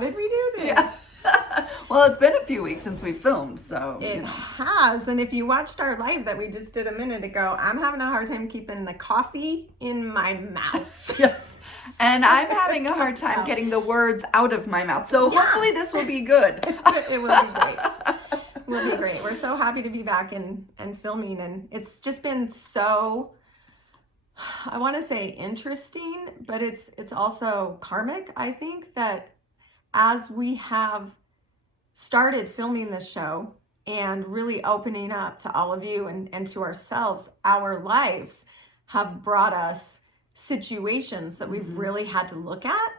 did we do this? Yeah. Well, it's been a few weeks since we filmed, so. It has. And if you watched our live that we just did a minute ago, I'm having a hard time keeping the coffee in my mouth. Yes. And I'm having a hard time getting the words out of my mouth. So hopefully this will be good. It will be great. It will be great. We're so happy to be back and filming. And it's just been so, I want to say interesting, but it's also karmic, I think, that as we have started filming this show and really opening up to all of you and to ourselves, our lives have brought us situations that we've really had to look at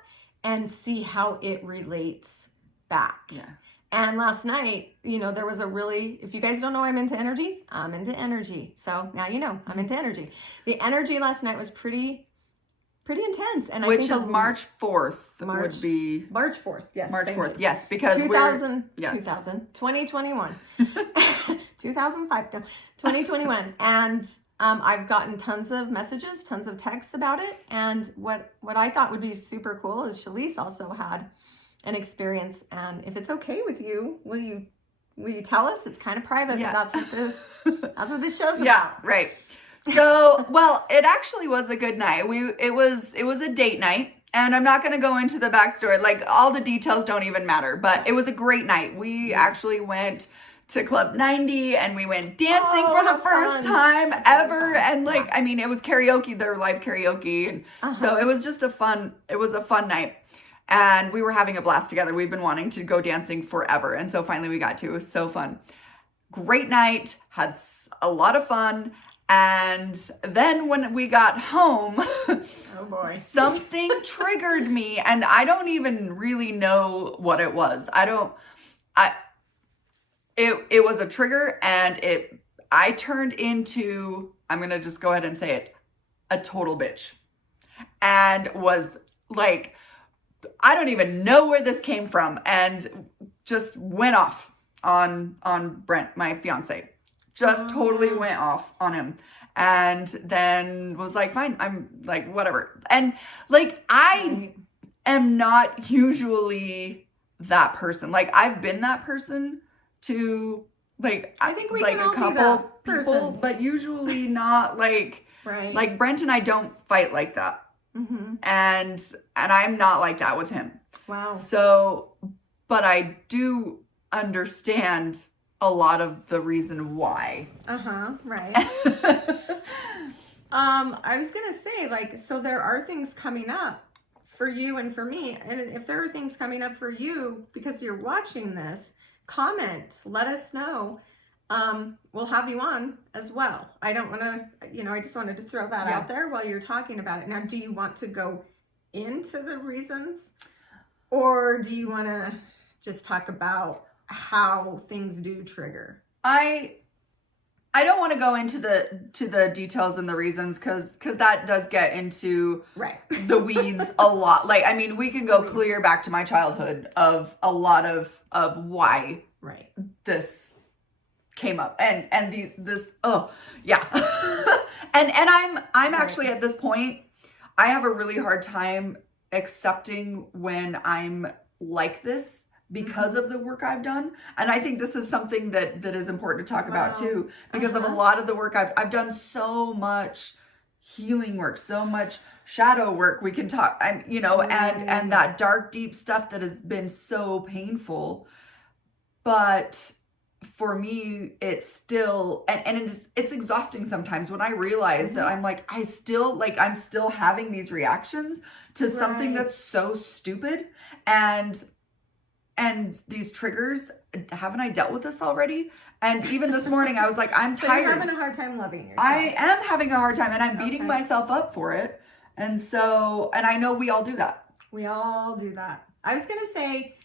and see how it relates back. Yeah. And last night, there was a really, if you guys don't know I'm into energy, I'm into energy. So now you know I'm into energy. The energy last night was pretty intense. And Which I think is March 4th would be... March 4th, yes. March 4th, yes, because 2021. 2005, no, 2021. And I've gotten tons of messages, tons of texts about it. And what I thought would be super cool is Chalese also had an experience. And if it's okay with you, will you tell us? It's kind of private, but that's what this show's about. Yeah, right. So, well, it actually was a good night. It was a date night, and I'm not going to go into the backstory. Like, all the details don't even matter, but it was a great night. We actually went to Club 90 and we went dancing for the first time ever. And I mean, it was karaoke, their live karaoke. And so it was just a fun night. And we were having a blast together. We've been wanting to go dancing forever. And so finally we got to. It was so fun. Great night, had a lot of fun. And then when we got home, oh boy, something triggered me, and I don't even really know what it was. It was a trigger, and I turned into, I'm going to just go ahead and say it, a total bitch. And was like, I don't even know where this came from, and just went off on Brent, my fiance. Just totally went off on him. And then was like, fine, I'm like, whatever. And I am not usually that person. I've been that person to I think we can a all couple be that person. people, but usually not right. Like Brent and I don't fight like that. Mm-hmm. And I'm not like that with him. Wow. So, but I do understand a lot of the reason why. Right. I was gonna say, so there are things coming up for you and for me, and if there are things coming up for you because you're watching this, comment, let us know. We'll have you on as well. I don't want to, I just wanted to throw that out there while you're talking about it. Now, do you want to go into the reasons, or do you want to just talk about how things do trigger? I don't want to go into the details and the reasons because that does get into the weeds a lot. I mean, we can go clear back to my childhood of a lot of why this came up and and I'm actually at this point, I have a really hard time accepting when I'm like this because of the work I've done. And I think this is something that is important to talk about too, because of a lot of the work I've done. So much healing work, so much shadow work. We can talk, and that dark, deep stuff that has been so painful. But for me, it's still, and it's exhausting sometimes when I realize that I'm I'm still having these reactions to something that's so stupid. And these triggers, haven't I dealt with this already? And even this morning, I was like, I'm tired. You're having a hard time loving yourself. I am having a hard time, and I'm beating myself up for it. And so, and I know we all do that. We all do that. I was going to say,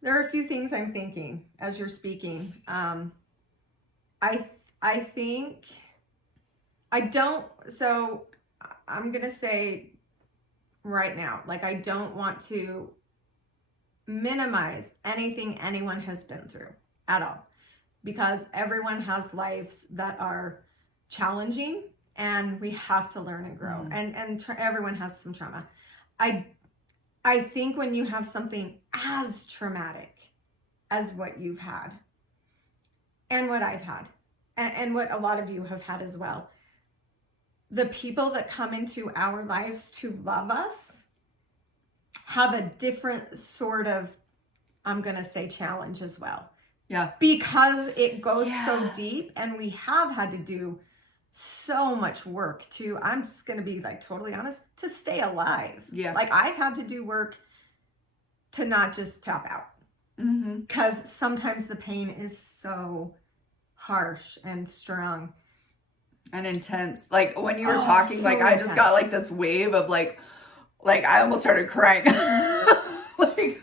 there are a few things I'm thinking as you're speaking. I think, so I'm going to say right now, I don't want to minimize anything anyone has been through at all, because everyone has lives that are challenging, and we have to learn and grow, and everyone has some trauma. I think when you have something as traumatic as what you've had and what I've had and what a lot of you have had as well, the people that come into our lives to love us have a different sort of, I'm going to say, challenge as well. Yeah. Because it goes so deep, and we have had to do so much work to, I'm just going to be like totally honest, to stay alive. Yeah. Like I've had to do work to not just tap out. Because sometimes the pain is so harsh and strong. And intense. Like when you were talking, so like I just got like this wave of like I almost started crying.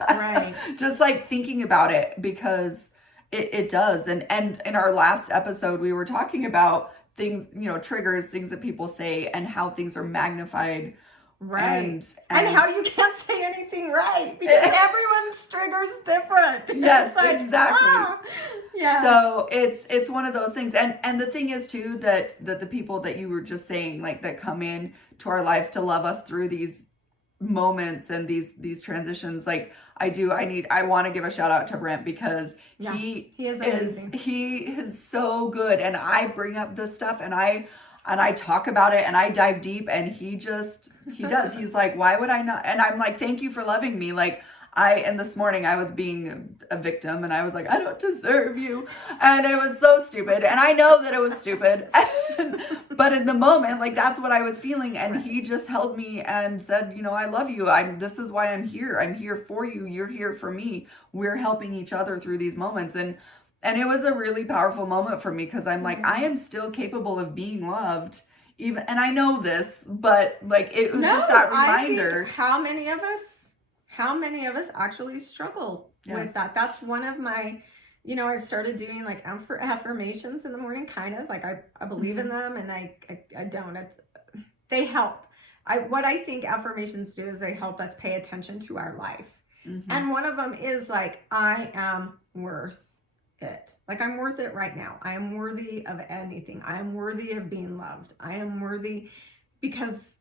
Right. Just like thinking about it, because it does. And in our last episode, we were talking about things, triggers, things that people say, and how things are magnified. Right. And how you can't say anything right because everyone's trigger's different. Yes, like, exactly. Yeah. So it's one of those things. And the thing is too, that the people that you were just saying, like, that come in to our lives to love us through these moments and these transitions, like I want to give a shout out to Brent, because he is amazing. He is so good. And I bring up this stuff and I talk about it and I dive deep, and he does. He's like, why would I not? And I'm like, thank you for loving me. Like and this morning I was being a victim and I was like, I don't deserve you. And it was so stupid. And I know that it was stupid. But in the moment, like, that's what I was feeling. And he just held me and said, I love you. This is why I'm here. I'm here for you. You're here for me. We're helping each other through these moments. And it was a really powerful moment for me, because I'm like, I am still capable of being loved. Even, and I know this, but like, it was just that reminder. I think how many of us actually struggle with that? That's one of my, I've started doing like affirmations in the morning, kind of like I believe in them, and I don't. They help. What I think affirmations do is they help us pay attention to our life. And one of them is like, I am worth it. Like, I'm worth it right now. I am worthy of anything. I am worthy of being loved. I am worthy, because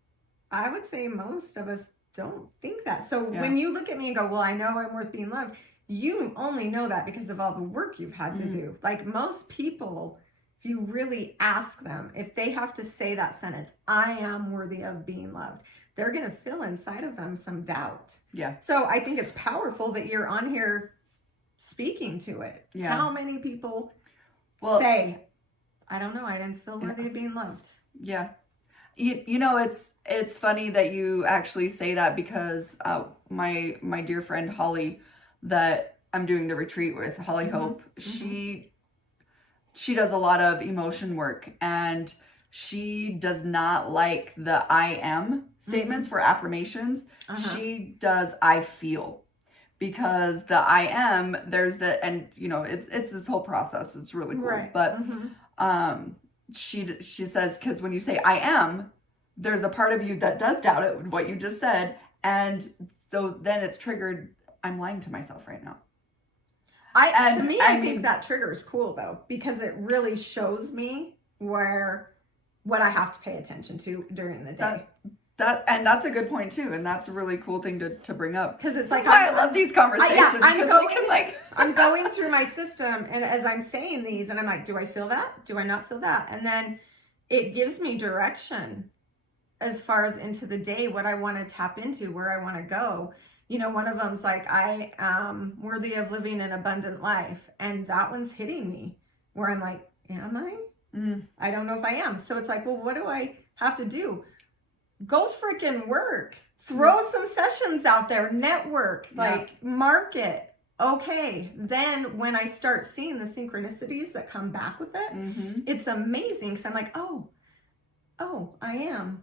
I would say most of us don't think that. So when you look at me and go, well, I know I'm worth being loved, you only know that because of all the work you've had to do. Like, most people, if you really ask them, if they have to say that sentence, I am worthy of being loved, they're going to feel inside of them some doubt. Yeah. So I think it's powerful that you're on here speaking to it. Yeah. How many people say, I don't know, I didn't feel worthy of being loved? Yeah. It's funny that you actually say that, because my dear friend Holly, that I'm doing the retreat with, Holly Hope, she does a lot of emotion work, and she does not like the I am statements for affirmations. She does I feel. Because the I am, there's the, and it's this whole process. It's really cool. Right. But she says, because when you say I am, there's a part of you that does doubt it, what you just said, and so then it's triggered. I'm lying to myself right now. I think that trigger is cool though, because it really shows me what I have to pay attention to during the day. And that's a good point too, and that's a really cool thing to bring up, because it's that's why I love these conversations. I'm going through my system, and as I'm saying these, and I'm like, do I feel that? Do I not feel that? And then it gives me direction as far as into the day, what I want to tap into, where I want to go. One of them's like, I am worthy of living an abundant life, and that one's hitting me, where I'm like, am I? I don't know if I am. So it's like, well, what do I have to do? Go freaking work. Throw some sessions out there. Network. Market. Okay. Then when I start seeing the synchronicities that come back with it, it's amazing. So I'm like, oh, I am.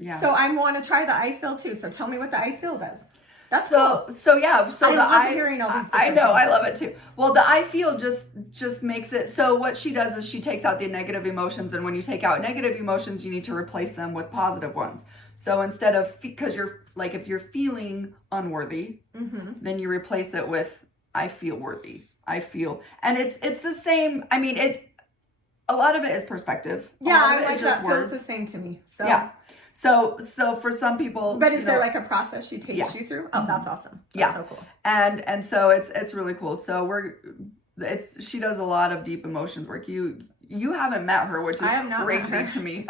Yeah. So I want to try the I feel too. So tell me what the I feel does. That's cool. So I love hearing all these. I know, I love it too. Well, the I feel just makes it so. What she does is she takes out the negative emotions, and when you take out negative emotions, you need to replace them with positive ones. So instead of, because you're like, if you're feeling unworthy, then you replace it with I feel worthy. I feel, and it's the same. I mean, a lot of it is perspective. Yeah, I like that. Feels the same to me. So yeah. So for some people, But is there like a process she takes Yeah. you through? Oh, that's awesome. That's Yeah. so cool. And so it's really cool. So she does a lot of deep emotions work. You haven't met her, which is I have not met crazy her. to me.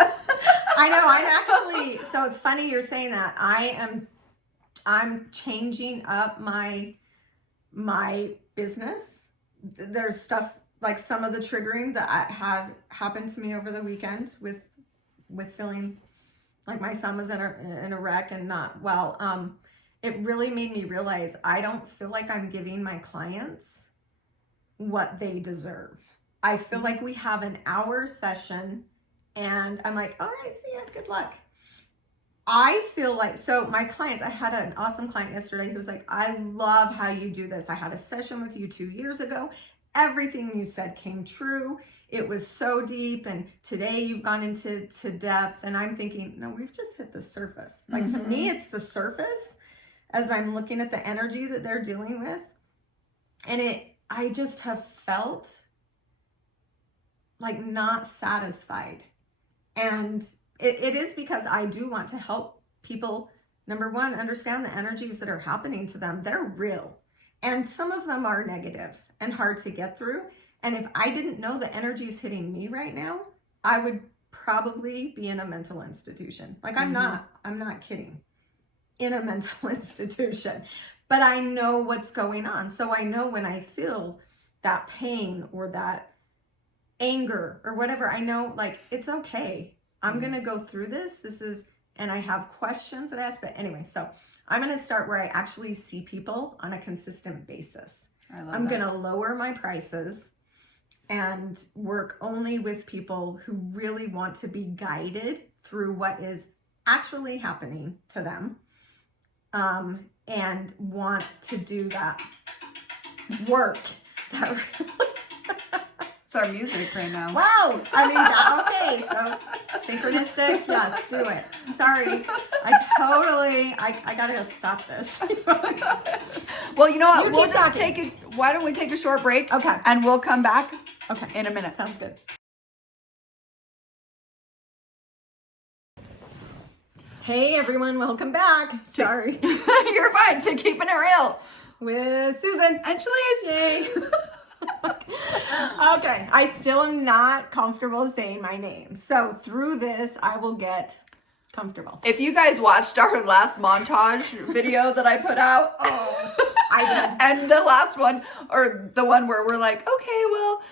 I know. I'm actually, so it's funny you're saying that. I'm changing up my business. There's stuff like some of the triggering that I had happened to me over the weekend with feeling like my son was in a wreck and not well. It really made me realize I don't feel like I'm giving my clients what they deserve. I feel like we have an hour session and I'm like, all right, see ya, good luck. I feel like, so my clients, I had an awesome client yesterday who was like, I love how you do this. I had a session with you 2 years ago. Everything you said came true. It was so deep. And today you've gone into depth. And I'm thinking, no, we've just hit the surface. Like to me, it's the surface as I'm looking at the energy that they're dealing with. And I just have felt like not satisfied. And it is because I do want to help people, number one, understand the energies that are happening to them. They're real. And some of them are negative and hard to get through. And if I didn't know the energies hitting me right now, I would probably be in a mental institution. Like I'm not kidding. In a mental institution. But I know what's going on. So I know when I feel that pain or that anger or whatever, I know like it's okay. I'm going to go through this. And I have questions that I ask. But anyway, so I'm going to start where I actually see people on a consistent basis. I'm going to lower my prices and work only with people who really want to be guided through what is actually happening to them. And want to do that work. It's our music right now. Wow. I mean, okay. So synchronistic. Yes, do it. Sorry. I gotta go stop this. Well, you know what? You We'll keep just talking. why don't we take a short break? Okay. And we'll come back Okay. in a minute. Sounds good. Hey everyone, welcome back. Sorry. You're fine to Keepin' It Real With Susan. and Chalese. Yay. Okay, I still am not comfortable saying my name. So through this, I will get comfortable. If you guys watched our last montage video that I put out, I did. and the last one, or the one where we're like, okay, well,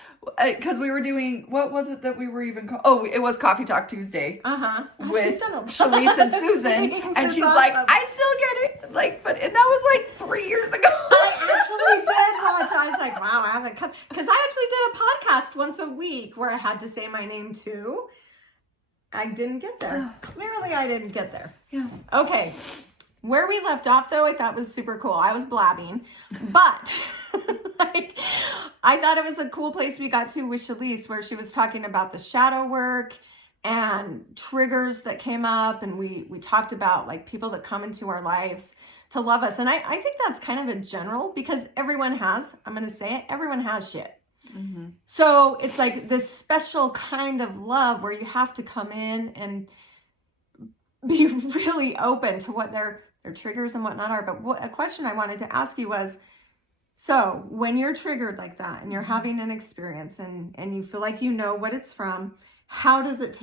because we were doing, what was it that we were even called? Oh, it was Coffee Talk Tuesday. Gosh, we've With done a lot. Chalese and Susan, Thanks, and that's she's like, awesome. I still get it, like, but and that was like 3 years ago. I actually did watch. I was like, wow, I haven't come. Because I actually did a podcast once a week where I had to say my name too. I didn't get there. Clearly, I didn't get there. Yeah. Okay. Where we left off, though, I thought was super cool. I was blabbing, but like, I thought it was a cool place we got to with Chalese, where she was talking about the shadow work and triggers that came up, and we talked about like people that come into our lives to love us. And I think that's kind of a general, because everyone has, I'm going to say it, everyone has shit. Mm-hmm. So it's like this special kind of love where you have to come in and be really open to what their triggers and whatnot are. But a question I wanted to ask you was, so when you're triggered like that and you're having an experience and you feel like you know what it's from, how does it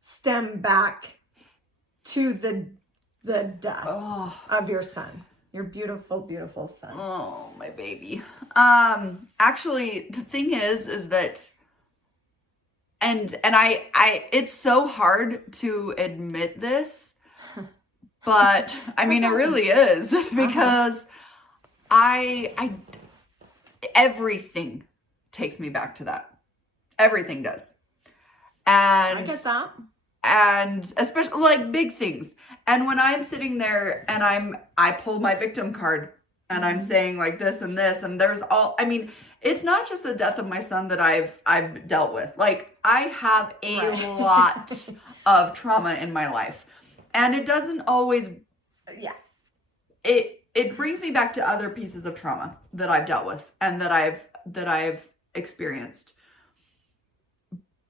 stem back to the death of your son? Your beautiful, beautiful son. Oh, my baby. Actually, the thing is that, and I, it's so hard to admit this, but I mean, That's it really is, because everything takes me back to that. Everything does. And I get that. and especially like big things. And when I'm sitting there and I pull my victim card and I'm saying like this, and there's I mean, it's not just the death of my son that I've dealt with. Like I have a lot of trauma in my life, and it doesn't always, it brings me back to other pieces of trauma that I've dealt with and that I've experienced.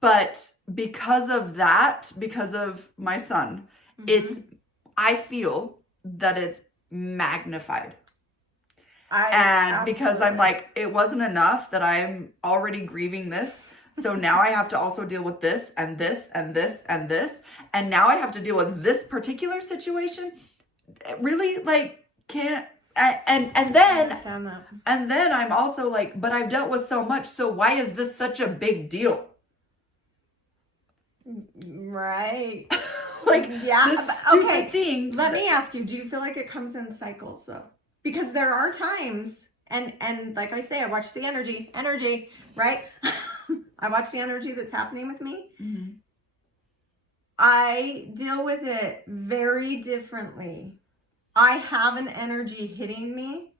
But because of that, because of my son, I feel that it's magnified. Because I'm like, it wasn't enough that I'm already grieving this. So now I have to also deal with this and this and this and this. And now I have to deal with this particular situation. It really, like, can't. And then I'm also like, but I've dealt with so much. So why is this such a big deal? Right. Like, this stupid thing. Let me ask you, do you feel like it comes in cycles though? Because there are times, and like I say, I watch the energy, right? I watch the energy that's happening with me. Mm-hmm. I deal with it very differently. I have an energy hitting me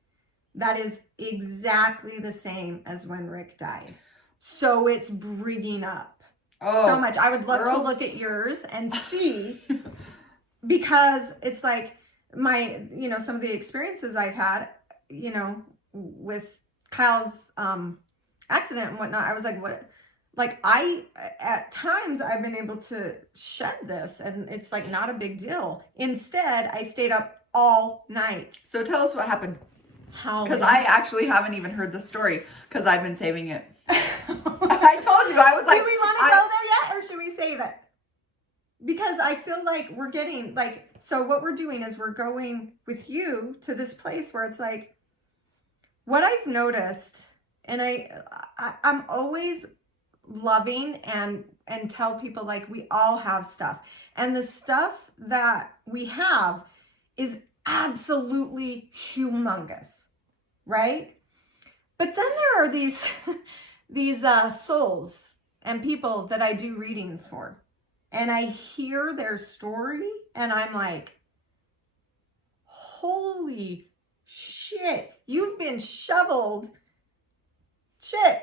that is exactly the same as when Rick died. So it's bringing up so much. I would love to look at yours and see, because it's like, some of the experiences I've had, with Kyle's accident and whatnot, I was like, what? Like, at times I've been able to shed this and it's like not a big deal. Instead, I stayed up all night. So tell us what happened. How? Because I actually haven't even heard the story because I've been saving it. I told you, I was like, do we want to go there yet or should we save it? Because I feel like we're getting so what we're doing is we're going with you to this place where it's like, what I've noticed, and I'm always loving and tell people, like, we all have stuff, and the stuff that we have is absolutely humongous, right? But then there are these souls and people that I do readings for. And I hear their story and I'm like, holy shit, you've been shoveled shit.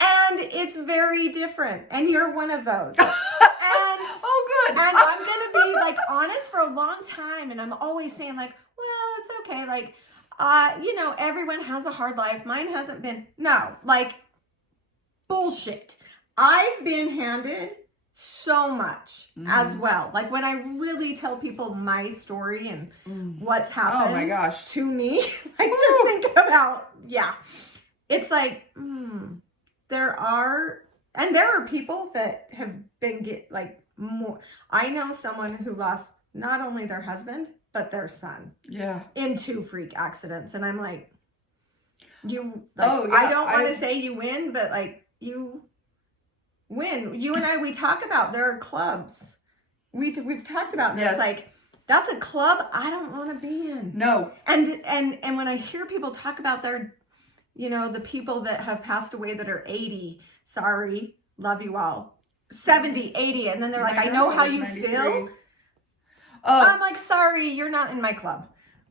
And it's very different. And you're one of those. And oh, good. And I'm going to be like honest for a long time. And I'm always saying like, well, it's okay. Like, everyone has a hard life. Mine hasn't been. No, like, bullshit. I've been handed so much as well. Like, when I really tell people my story and what's happened oh my gosh. to me, like, just think about, it's like, there are people that have been more. I know someone who lost not only their husband, but their son. Yeah. In 2 freak accidents. And I'm like, I don't want to say you win, but like, you win. You and I, we talk about, there are clubs. We've talked about this. Yes. Like, that's a club I don't want to be in. No. And when I hear people talk about their, the people that have passed away that are 80, sorry, love you all, 70, 80. And then they're like, I know how you 93. Feel. I'm like, sorry, you're not in my club.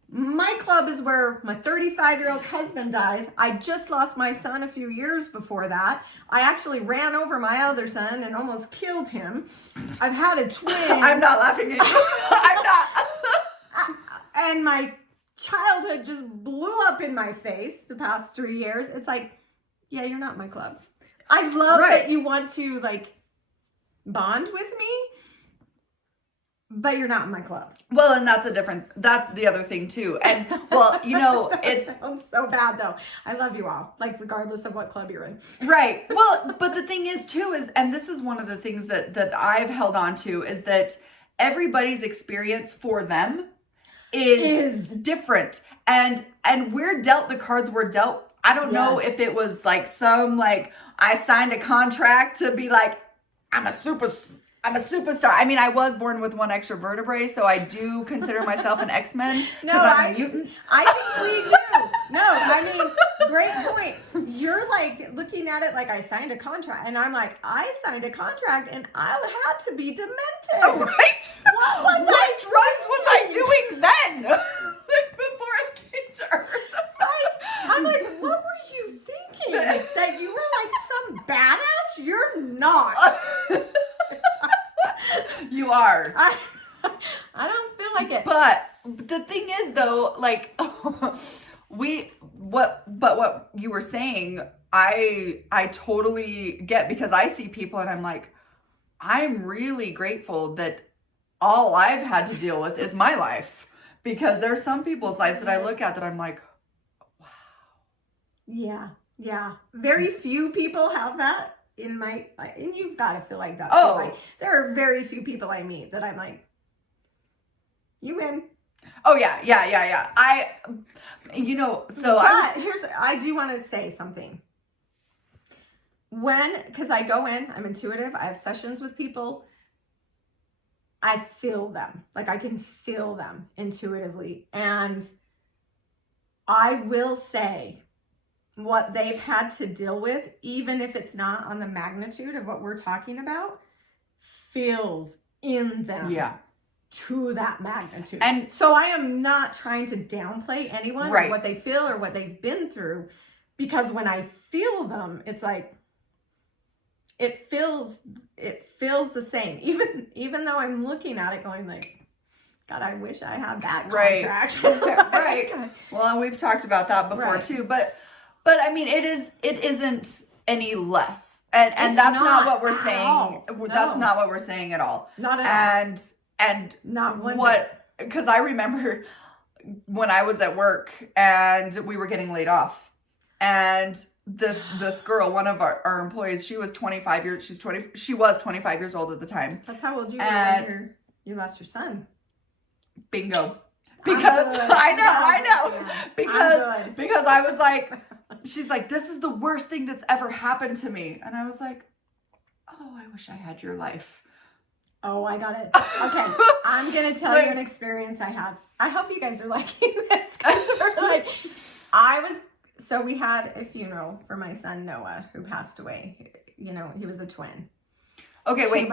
My club is where my 35-year-old husband dies. I just lost my son a few years before that. I actually ran over my other son and almost killed him. I've had a twin. I'm not laughing at you. I'm not. And my childhood just blew up in my face the past 3 years. It's like, yeah, you're not my club. I love that you want to like bond with me, but you're not in my club. Well, and that's the other thing too. And well, it sounds so bad though. I love you all, like, regardless of what club you're in. Right. Well, but the thing is too is, and this is one of the things that I've held on to, is that everybody's experience for them is different. And we're dealt the cards we're dealt. I don't know if it was like I signed a contract to be like, I'm a superstar. I mean, I was born with 1 extra vertebrae, so I do consider myself an X-Men because I'm a mutant. I think we do. No, I mean, great point. You're like looking at it like I signed a contract, and I'm like, I signed a contract, and I had to be demented. Oh, right? What drugs was I doing then? Before I came to Earth. I'm like, what were you thinking? That you were like some badass? You're not. You are. I don't feel like it. But the thing is though, like what you were saying, I totally get, because I see people and I'm like, I'm really grateful that all I've had to deal with is my life, because there's some people's lives that I look at that I'm like, wow. Yeah. Yeah. Very few people have that in my, and you've got to feel like that too. Oh. Like, there are very few people I meet that I'm like, you win. Oh yeah. So I do want to say something. Because I go in, I'm intuitive, I have sessions with people, I feel them. Like, I can feel them intuitively. And I will say what they've had to deal with, even if it's not on the magnitude of what we're talking about, feels in them. Yeah. To that magnitude. And so I am not trying to downplay anyone or what they feel or what they've been through, because when I feel them, it's like, it feels the same. Even though I'm looking at it going like, God, I wish I had that contract. Right. Well, and we've talked about that before too, but I mean, it isn't any less. And that's not what we're saying. No. That's not what we're saying at all. Not at all. And not one because I remember when I was at work and we were getting laid off, and this girl, one of our employees, she was 25 years old at the time. That's how old you were when you lost your son. Bingo. Because I know. Yeah. Because I was like, she's like, this is the worst thing that's ever happened to me. And I was like, oh, I wish I had your life. Oh, I got it. Okay, I'm going to tell you an experience I had. I hope you guys are liking this, because we're like, so we had a funeral for my son, Noah, who passed away. You know, he was a twin. Okay, wait,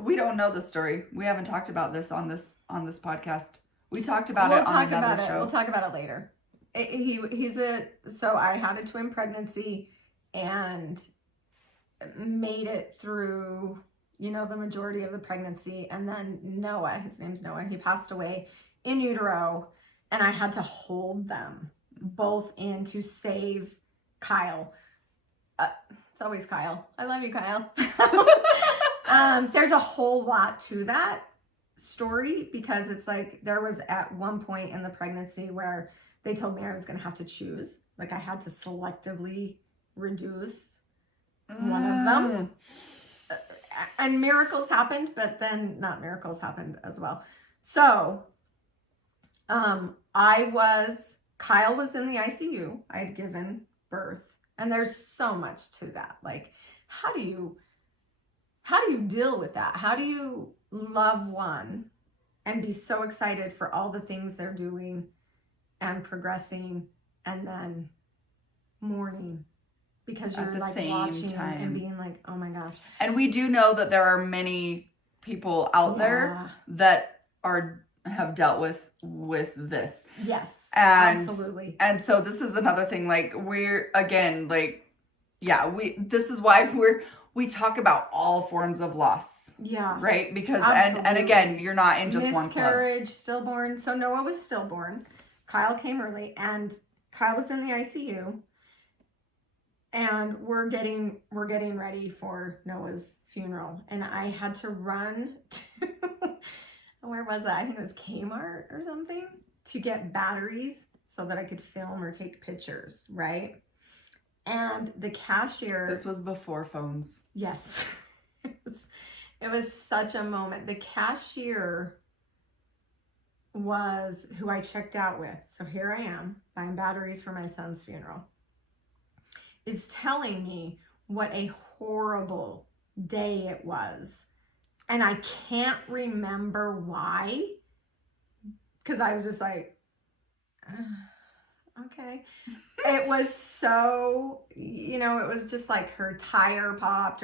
we don't know the story. We haven't talked about this on this podcast. We talked about it on another show. We'll talk about it later. So I had a twin pregnancy and made it through, the majority of the pregnancy. And then Noah, his name's Noah, he passed away in utero, and I had to hold them both in to save Kyle. It's always Kyle. I love you, Kyle. There's a whole lot to that story, because it's like, there was at one point in the pregnancy where they told me I was going to have to choose. Like, I had to selectively reduce one of them. And miracles happened, but then not miracles happened as well. So, Kyle was in the ICU. I had given birth, and there's so much to that. Like, how do you deal with that? How do you love one and be so excited for all the things they're doing and progressing, and then mourning? Because you're like watching and being like, oh my gosh. And we do know that there are many people out there that have dealt with this. Yes, absolutely. And so this is another thing, like, we're, again, like, this is why we talk about all forms of loss. Yeah. Right? Because, and again, you're not in just one club. Miscarriage, stillborn. So Noah was stillborn. Kyle came early, and Kyle was in the ICU. And we're getting ready for Noah's funeral. And I had to run to, where was that? I think it was Kmart or something, to get batteries so that I could film or take pictures, right? And the cashier... This was before phones. Yes. It was such a moment. The cashier was who I checked out with. So here I am buying batteries for my son's funeral. Is telling me what a horrible day it was. And I can't remember why. Because I was just like, okay. It was so, it was just like her tire popped,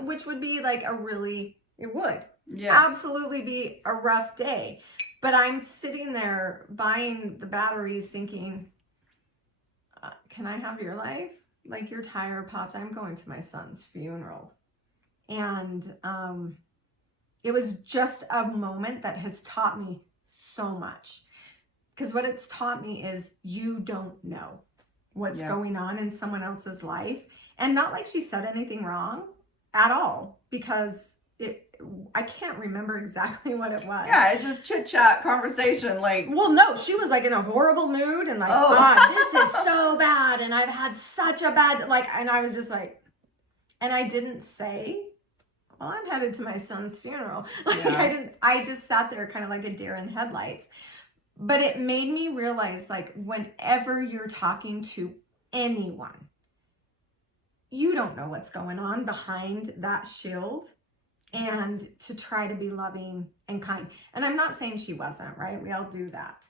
which would be like it would absolutely be a rough day. But I'm sitting there buying the batteries thinking, can I have your life? Like, your tire popped. I'm going to my son's funeral. And it was just a moment that has taught me so much. Because what it's taught me is, you don't know. what's going on in someone else's life. And not like she said anything wrong at all, because I can't remember exactly what it was. Yeah, it's just chit chat conversation. Like, well, no, she was like in a horrible mood and like, God, this is so bad, and I've had such a bad, like, and I was just like, and I didn't say, well, I'm headed to my son's funeral. Like, I just sat there kind of like a deer in headlights. But it made me realize, like, whenever you're talking to anyone, you don't know what's going on behind that shield, and to try to be loving and kind. And I'm not saying she wasn't, right? We all do that.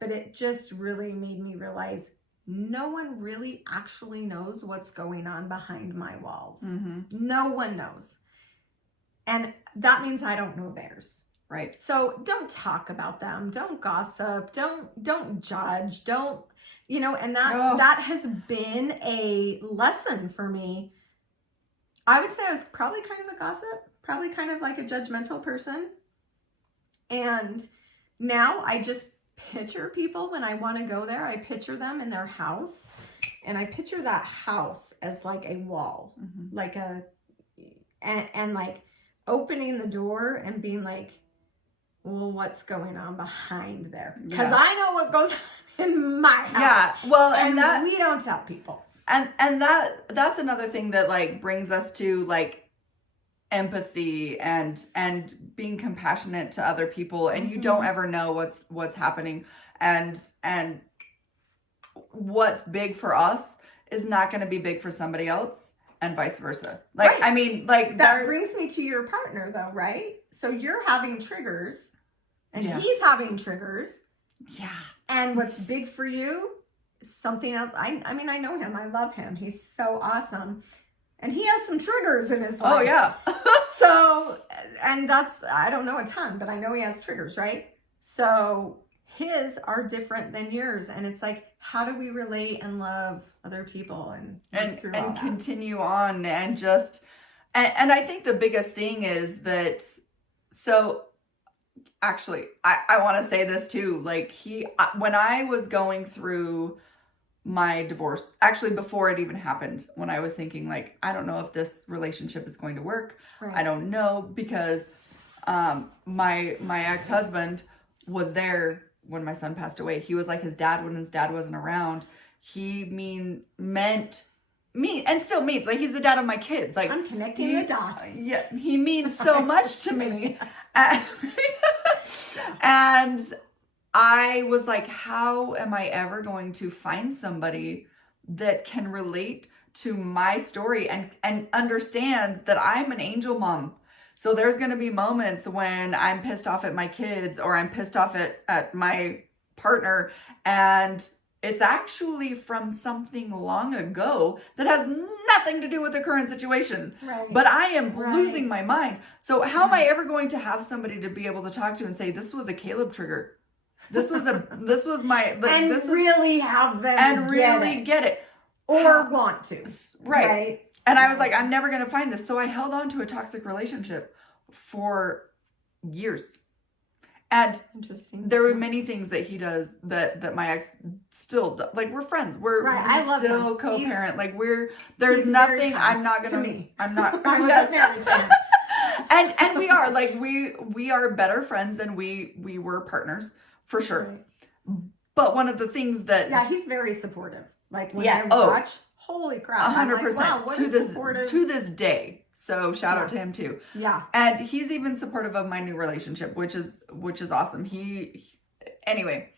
But it just really made me realize no one really actually knows what's going on behind my walls. No one knows. And that means I don't know theirs. Right. So don't talk about them. Don't gossip. Don't judge. Don't, you know, and that has been a lesson for me. I would say I was probably kind of a gossip, probably kind of like a judgmental person. And now I just picture people when I want to go there. I picture them in their house, and I picture that house as like a wall, like and like opening the door and being like, well, what's going on behind there? Because I know what goes on in my house. Yeah, well, and that we don't tell people. And that's another thing that like brings us to like empathy and being compassionate to other people, and you don't ever know what's happening, and what's big for us is not going to be big for somebody else, and vice versa. Like, I mean, like, that brings me to your partner though, right? So you're having triggers and he's having triggers. Yeah. And what's big for you is something else. I mean, I know him. I love him. He's so awesome. And he has some triggers in his life. Oh, yeah. So, and that's, I don't know a ton, but I know he has triggers, right? So his are different than yours. And it's like, how do we relate and love other people and continue on and just, and I think the biggest thing is that, so actually, I want to say this too, like when I was going through my divorce, actually before it even happened, when I was thinking like, I don't know if this relationship is going to work. Right. I don't know, because my ex-husband was there when my son passed away. He was like his dad when his dad wasn't around. He meant me, and still means, like, he's the dad of my kids. Like, I'm connecting the dots. Yeah, he means so much to me. And I was like, how am I ever going to find somebody that can relate to my story and understands that I'm an angel mom? So there's going to be moments when I'm pissed off at my kids, or I'm pissed off at my partner, and it's actually from something long ago that has nothing to do with the current situation. Right. But I am losing my mind. So how am I ever going to have somebody to be able to talk to and say, this was a Caleb trigger? This was my, like, and this really have them and really get it. Or want to. Right. And I was like, I'm never going to find this. So I held on to a toxic relationship for years. And interesting. There were many things that he does that my ex still does. Like, we're friends. We're still co-parent. Like, there's nothing I'm not going to me. I'm not. I was married to him. And we are like, we are better friends than we were partners, for sure. Right. But one of the things that, yeah, he's very supportive. Like, when I watch, holy crap, 100%. Wow, to this day. So shout out to him too. Yeah. And he's even supportive of my new relationship, which is awesome. Anyway,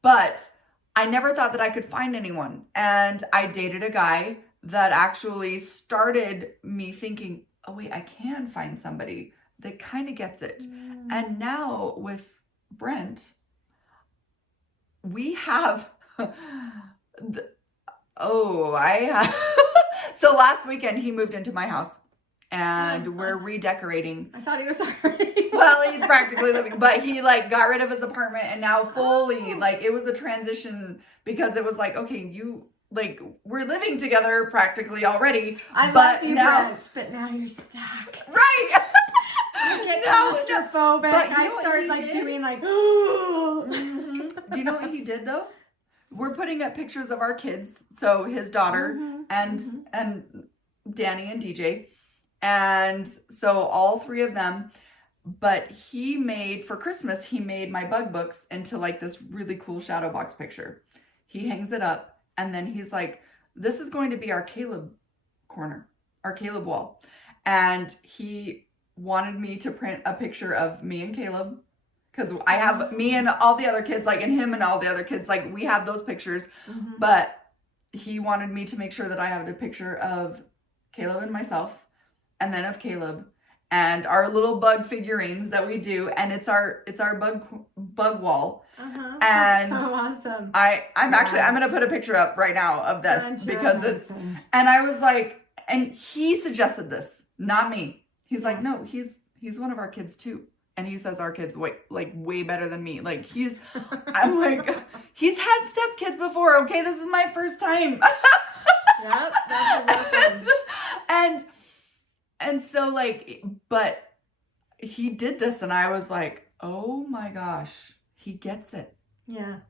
but I never thought that I could find anyone. And I dated a guy that actually started me thinking, oh wait, I can find somebody that kind of gets it. And now with Brent, we have so last weekend he moved into my house. And we're redecorating. I thought he was already. Well, he's practically living, but he like got rid of his apartment and now fully like it was a transition, because it was like, okay, we're living together practically already. I love you, Brent, but now you're stuck. Right. I get claustrophobic. But I start like doing like. Do you know what he did though? we're putting up pictures of our kids. So his daughter and Danny and DJ. And so all three of them. But he made, for Christmas, he made my bug books into like this really cool shadow box picture. He hangs it up, and then he's like, this is going to be our Caleb corner, our Caleb wall. And he wanted me to print a picture of me and Caleb, because I have me and all the other kids, like, and him and all the other kids, like, we have those pictures. But he wanted me to make sure that I had a picture of Caleb and myself, and then of Caleb, and our little bug figurines that we do, and it's our bug wall. And that's so awesome. I'm gonna put a picture up right now of this because it's, and I was like, and he suggested this, not me. He's like, no, he's one of our kids too, and he says our kids way better than me. Like I'm like, he's had stepkids before. Okay, this is my first time. Yep, that's a real thing. And so like, but he did this, and I was like, oh my gosh, he gets it. Yeah.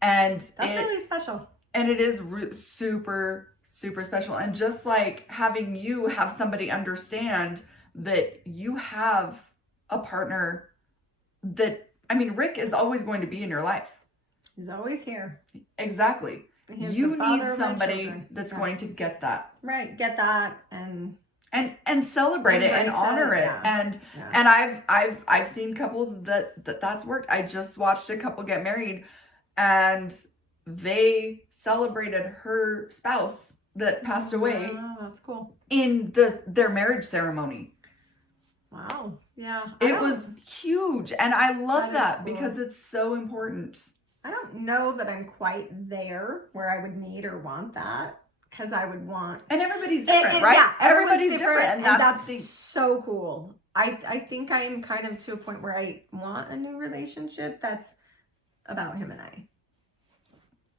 And that's really special. And it is super, super special. And just like having you have somebody understand that you have a partner that, I mean, Rick is always going to be in your life. He's always here. Exactly. You need somebody that's going to get that. Right. Get that and celebrate it and honor it. And I've seen couples that's worked. I just watched a couple get married, and they celebrated her spouse that passed away. Oh, that's cool. In their marriage ceremony. Wow. Yeah. It was huge, and I love that cool. Because it's so important. I don't know that I'm quite there where I would need or want that. Because I would want... And everybody's different, right? Yeah, everybody's different. And that's so cool. I think I am kind of to a point where I want a new relationship that's about him and I.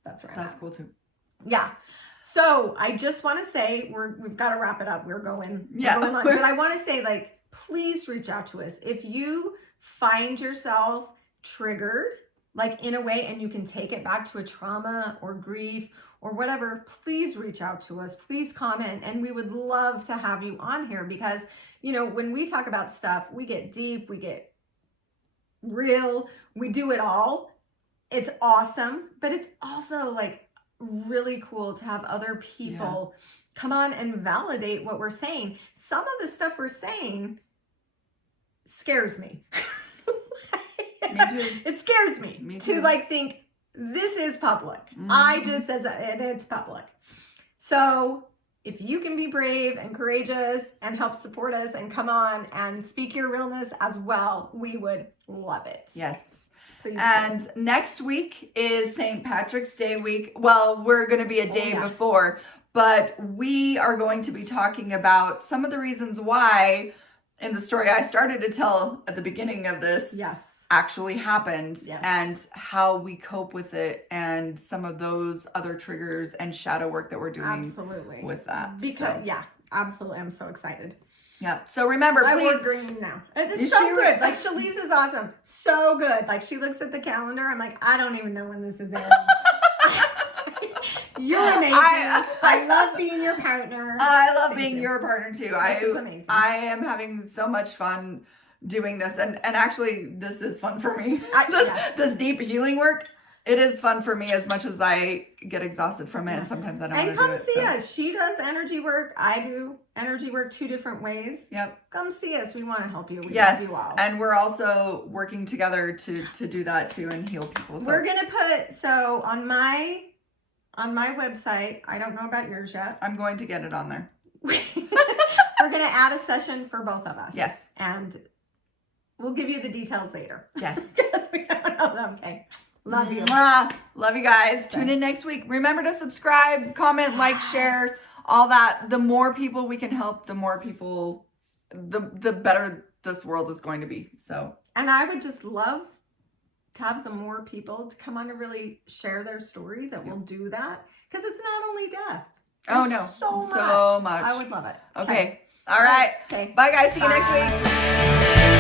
That's right. That's cool too. Yeah. So I just want to say, we've got to wrap it up. We're going on. But I want to say, like, please reach out to us. If you find yourself triggered, like in a way, and you can take it back to a trauma or grief or whatever, please reach out to us. Please comment. And we would love to have you on here because, you know, when we talk about stuff, we get deep, we get real, we do it all. It's awesome. But it's also like really cool to have other people come on and validate what we're saying. Some of the stuff we're saying scares me. Me too. It scares me to like think this is public. I just said and it's public. So if you can be brave and courageous and help support us and come on and speak your realness as well, we would love it. Yes. Please and do. Next week is St. Patrick's Day week. Well, we're going to be a day before, but we are going to be talking about some of the reasons why in the story I started to tell at the beginning of this. Actually happened and how we cope with it and some of those other triggers and shadow work that we're doing with that. Because absolutely. I'm so excited. Yeah. So remember, please. I'm green now. It's so good. Like Chalese is awesome. So good. Like she looks at the calendar. I'm like, I don't even know when this is airing. You're amazing. I love being your partner. I love being your partner too. This is amazing. I am having so much fun doing this, and actually this is fun for me. This deep healing work, it is fun for me as much as I get exhausted from it, and sometimes I don't want to do it. And come see us. She does energy work. I do energy work 2 different ways. Yep. Come see us. We want to help you. We love you all. And we're also working together to do that too and heal people. So. We're gonna put on my website. I don't know about yours yet. I'm going to get it on there. We're gonna add a session for both of us. Yes. And we'll give you the details later. Yes. Yes, we don't know them. Okay. Love you. Love you guys. Tune in next week. Remember to subscribe, comment, like, share, all that. The more people we can help, the more people, the better this world is going to be. So. And I would just love to have the more people to come on and really share their story that will do that. Because it's not only death. There's so much. I would love it. Okay. All right. Okay. Bye, guys. See you next week.